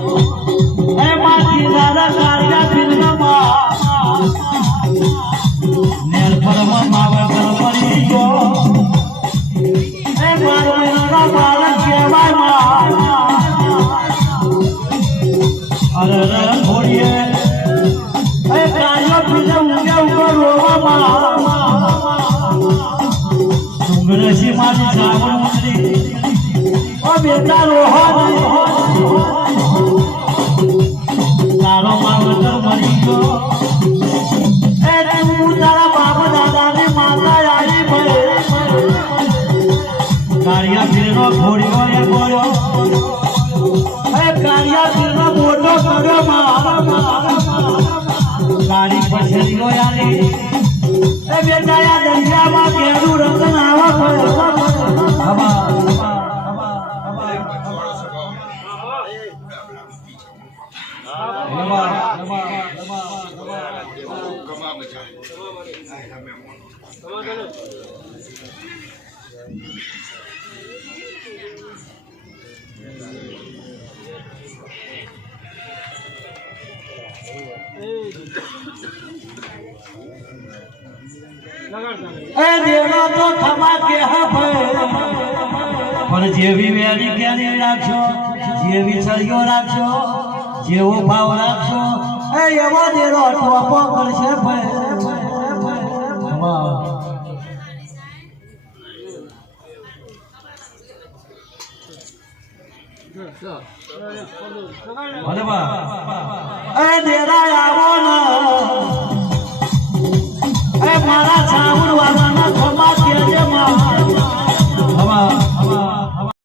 એ માટી દાદા કાળિયા ફિલ્મમાં નેર પરમા માવા પડી ગયો એ મારા બાળક કહેવાય માં અરે ઘોડીએ એ કાળિયો ફિલ્મ ઉગે ઉપર રોવામાં ડુંગરસી મારી જાવણ ઉતરી ઓ બેટા રોહો તારો માવતર મરી ગયો એ તું તારા બાપ દાદાની માતા આવી ભાઈ કાળિયા ફીરનો ઘોડીઓ એ ગોળ્યો એ કાળિયા ફીરનો મોટો કર્યો ગાડી પછડીઓ આલી એ બેટા આ દરિયામાં કેરું રતન આવા હવા દેવા તો ખમા કે પણ જેવી વેલી કેરી રાખશો જેવી સળિયો રાખશો જેવો ભાવ રાખશો એ એવો દેરો ટોપો કરશે દેરા આવો ને એ મારા સાવણ વાળાના ખમા કેજે માં